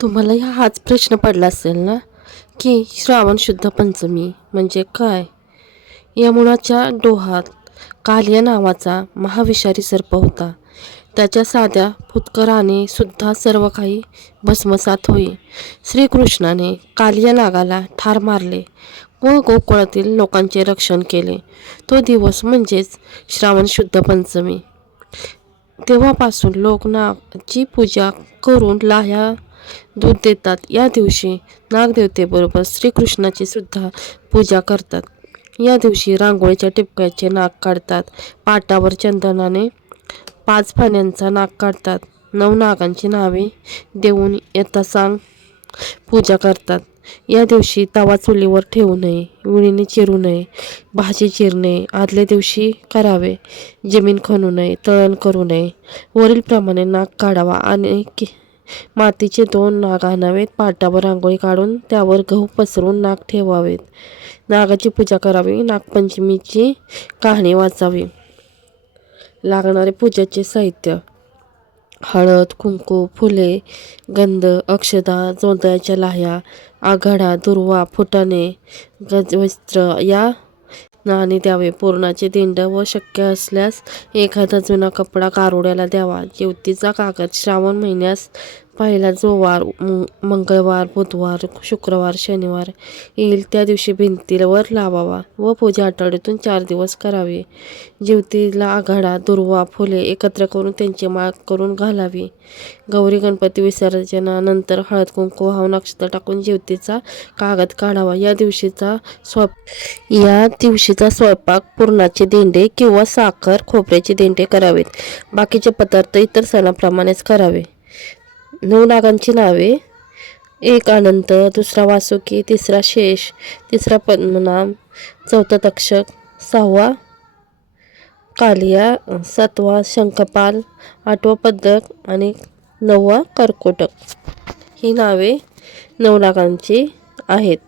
तुम्हाला हाच प्रश्न पडला असेल ना, की श्रावण शुद्ध पंचमी म्हणजे काय? यमुनाच्या डोहात कालिया नावाचा महाविषारी सर्प होता. त्याच्या साध्या फुतकराने सुद्धा सर्व काही भस्मसात होई. श्रीकृष्णाने कालिया नागाला ठार मारले व गोकुळातील लोकांचे रक्षण केले. तो दिवस म्हणजेच श्रावण शुद्ध पंचमी. तेव्हापासून लोक नागाची पूजा करून लाह्या दूध देतात. या दिवशी नागदेवतेबरोबर श्रीकृष्णाची सुद्धा पूजा करतात. या दिवशी रांगोळीच्या टिपक्याचे नाग काढतात. पाटावर चंदनाने 5 पाण्यांचा नाग काढतात. 9 नागांची नावे देऊन यथासांग पूजा करतात. या दिवशी तवा चुलीवर ठेवू नये, विळीने चिरू नये, भाजी चिरणे आदल्या दिवशी करावे, जमीन खणू नये, तळण करू नये. वरीलप्रमाणे नाग काढावा आणि मातीचे 2 नाग आणावेत. पाटावर रांगोळी काढून त्यावर गहू पसरून नाग ठेवावेत. नागाची पूजा करावी. नागपंचमीची कहाणी वाचावी. लागणारे पूजेचे साहित्य: हळद, कुंकू, फुले, गंध, अक्षता, जोंधळ्याच्या लाह्या, आघाडा, दुर्वा, फुटाणे, गजवस्त्र या नाणे द्यावे. पुरणाचे दिंड व शक्य असल्यास एखादा जुना कपडा गारुड्याला द्यावा. जेवतीचा कागद श्रावण महिन्यास पहिला जो वार मंगळवार, बुधवार, शुक्रवार, शनिवार येईल त्या दिवशी भिंतीवर लावावा व पूजा आठवड्यातून 4 दिवस करावी. जेवतीला आघाडा, दुर्वा, फुले एकत्र करून त्यांची माळ करून घालावी. गौरी गणपती विसर्जनानंतर हळद कुंकू वाहून अक्षता टाकून जेवतीचा कागद काढावा. या दिवशीचा स्वयंपाक पुरणाचे दिंडे किंवा साखर खोबऱ्याचे दिंडे करावेत. बाकीचे पदार्थ इतर सणाप्रमाणेच करावे. 9 नागांची नावे: 1 अनंत, 2 वासुकी, 3 शेष, 3 पद्मनाभ, 4 तक्षक, 6 कालिया, 7 शंखपाल, 8 पद्मक आणि 9 कर्कोटक. ही नावे 9 नागांची आहेत.